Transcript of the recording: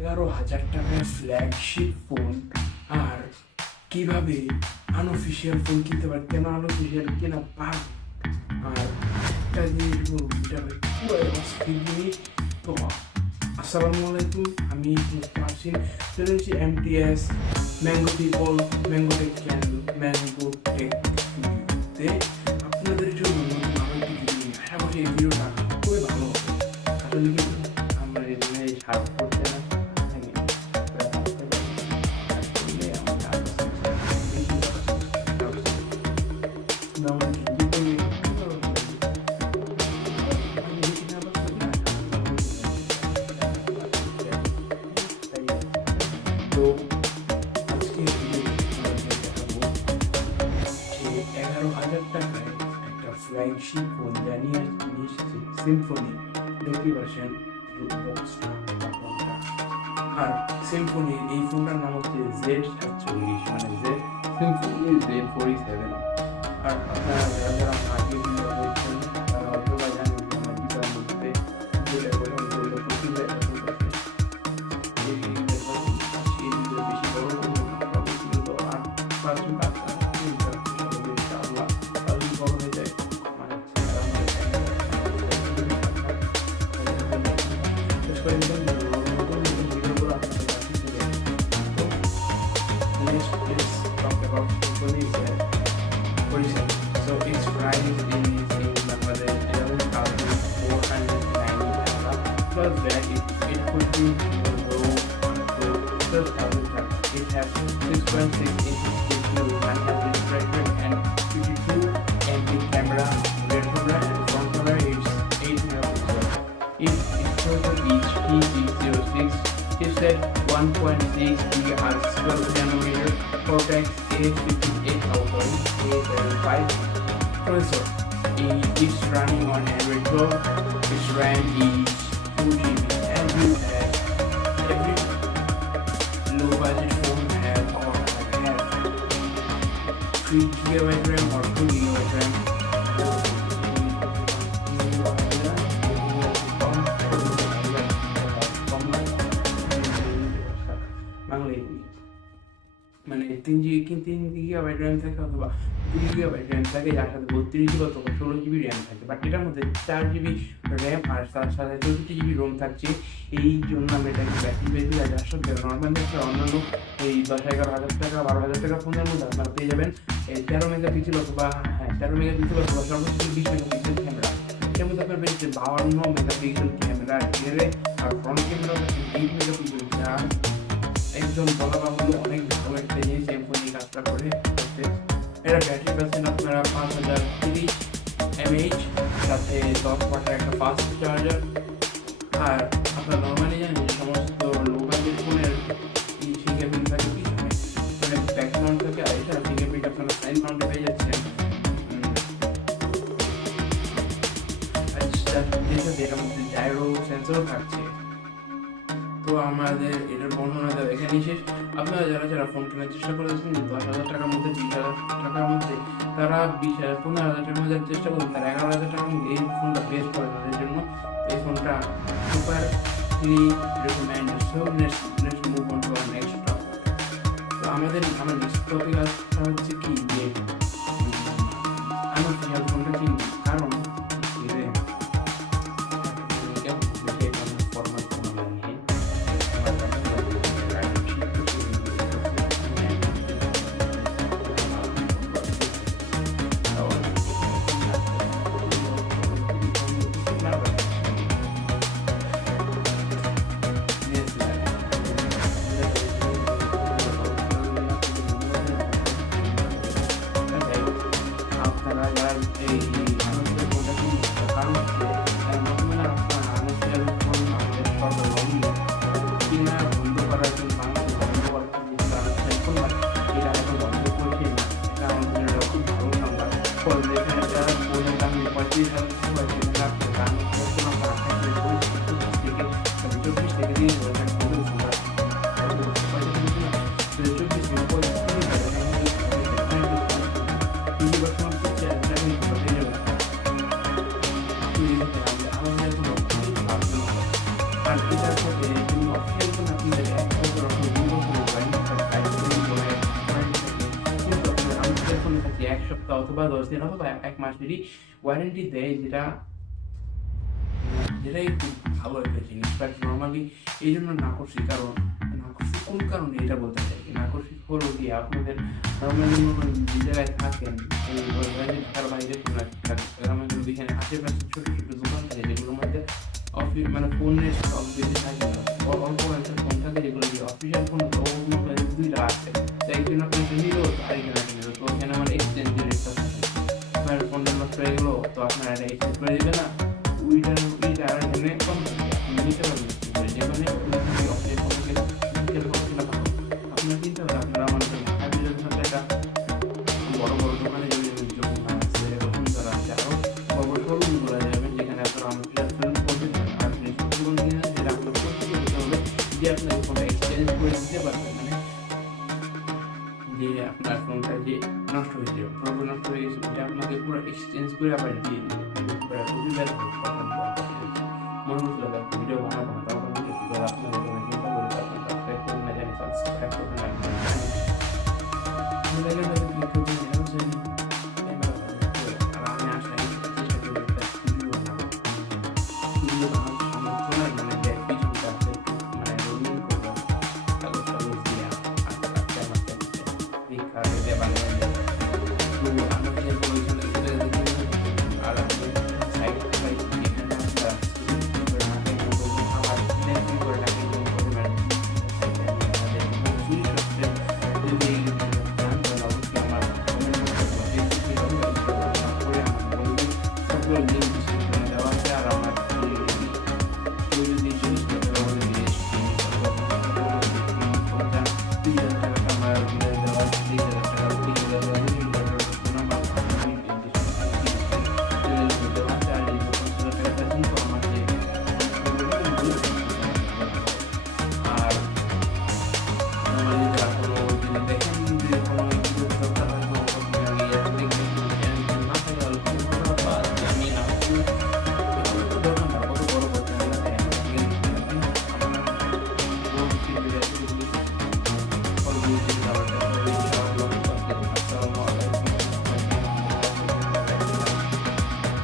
11,000 টাকায় flagship phone আর কিভাবে unofficial phone কিনতে পারে, কেন আনঅফিসিয়াল কেনা পার আর একটা জিনিস বলবো এটা পুরো জিনিস। তো আসসালামু আলাইকুম, আমি আসিন চলে এসেছি MTS mango people mango tech channel mango tech ভিডিওতে আপনাদের জন্য আমার একটি ভিডিও। আশা করছি এই ভিডিওটা খুবই ভালো হবে। আসলে কি আমরা এখানে সার্ভ করতে না তো আজকে 11,000 টাকায় একটা ফ্ল্যাগশিপ ফোন জানিয়ে এসেছে সিম্ফনি দেখতে পাচ্ছেন আর সিম্ফনির এই ফোনটার নাম হচ্ছে Z47 মানে Symphony Z47। আর আপনারা যারা আগে ভিডিও দেখছেন তারা হয়তো বা জানেন যে আমার ডিজাইন মধ্যে যেটা বলে So its price is in Bangladesh 11,490 plus that it could be go to 12,000 Taka. It has 6.6 inches display with 100 refresh rate and 52 MP camera. Retrograde and front camera is 8 megapixel. Its total UHD 606 1.6 GHz 12 nanometer Cortex A75 processor. It's running on Android 12. Its RAM is 2 GB and you have every low budget phone have 3 GB RAM or 2 GB RAM. মানে 3 GB RAM থাকে অথবা 2 GB RAM থাকে, যার সাথে 32 GB অথবা 16 GB RAM থাকে। But এটার মধ্যে 4 GB র্যাম আর তার সাথে 64 GB রোম থাকছে। এই জন্য আমি এটাকে ব্যাটারি বেশি লাগে। আসলে নর্মাল একটা অন্যান্য এই 10-11,000 টাকা 12,000 টাকা ফোনের মধ্যে আপনারা পেয়ে যাবেন 13 মেগাপিক্সেল অথবা 13 মেগাপিক্সেল অথবা সর্বোচ্চ 20 মেগাপিক্সেল ক্যামেরা। এর মধ্যে আপনার পেয়েছে 52 মেগাপিক্সেল ক্যামেরা রিয়ারে আর ফ্রন্ট ক্যামেরা 8 মেগাপিক্সেল, যা একজন বলা বাহুল্য অনেক ভালো একটা জিনিস সিম্ফনি কাজটা করে। এটা ব্যাটারি পাচ্ছেন আপনারা 5030 mAh সাথে 10 ওয়াটের একটা ফাস্ট চার্জার। আর আপনারা নর্মালি জানেন যে সমস্ত লো বাজেট ফোনের এই ফিঙ্গারপ্রিন্ট থাকে পিছনে, মানে ব্যাক মাউন্ট থাকে, আর এছাড়া ফিঙ্গারপ্রিন্ট আপনারা সাইড মাউন্টে পেয়ে যাচ্ছেন। আর এটার মধ্যে জাইরো সেন্সরও থাকছে। তো আমাদের এটার বর্ণনা দেওয়া এখানেই শেষ। আপনারা যারা ফোন কেনার চেষ্টা করেছেন 10,000 টাকার মধ্যে 20,000 টাকার মধ্যে, তারা 15,000 টাকার মধ্যে চেষ্টা করুন, তারা 11,000 টাকার মধ্যে এই ফোনটা বেস্ট হবে তাদের জন্য। এই ফোনটা super recommend. So next move on to our next topic. তো আমার নেক্সট টপিক হচ্ছে কি যে আমার ফোনটা কিনবো, কারণ আর এটার সাথে তুমি অফিসিয়াল কোনো আপনি 1 সপ্তাহ অথবা 10 দিন অথবা 1 মাসেরই ওয়ারেন্টি দেয়, যেটাই খুব ভালো একটা জিনিস। বাট নর্মালি এই জন্য না করছি, কারণ না করছি কোন কারণে এটা বলতে চাই, না করছি হলো কি আপনাদের নর্মালি যে জায়গায় থাকেন ঢাকার বাইরে এখানে আশেপাশে ছোটো ছোটো দোকান থাকে যেগুলোর মধ্যে মানে ফোনের স্টক বেশি থাকে না, অল্প একটা ফোন থাকে যেগুলো অফিসিয়াল ফোন দুইটা আছে, তো একজন আপনার নিলো আরেকজন একটা নিলো, তো ওখানে আমার এক্সচেঞ্জের একটা থাকে, আপনার ফোনটা নষ্ট হয়ে গেলো তো আপনার একটা এক্সচেঞ্জ করে দেবে না, ওইটা আর এখানে কম থাকে, আপনি নিতে পারবেন যেখানে অফিসিয়াল ফোন থেকে আপনার চিন্তা করে আপনারা আমাদের একটা বড় বড় দোকানে যমুনা আছে, বসুন্ধরা আছে, আরও বড় বড় শোরুমগুলো যাবেন যেখানে আপনারা আমাদের ফিল্ম করবেন, আর আপনি সত্যি কিনা যেটা আপনার করতে হবে যে আপনার ফোনটা এক্সচেঞ্জ করে দিতে পারবেন, মানে যে আপনার ফোনটা যে নষ্ট হয়ে যাবে, পুরোপুরি নষ্ট হয়ে গেছে ওটা আপনাকে পুরো এক্সচেঞ্জ করে আবার দিয়ে দেবে, প্রতিবার মনে হচ্ছিল ভিডিও বানাবো না।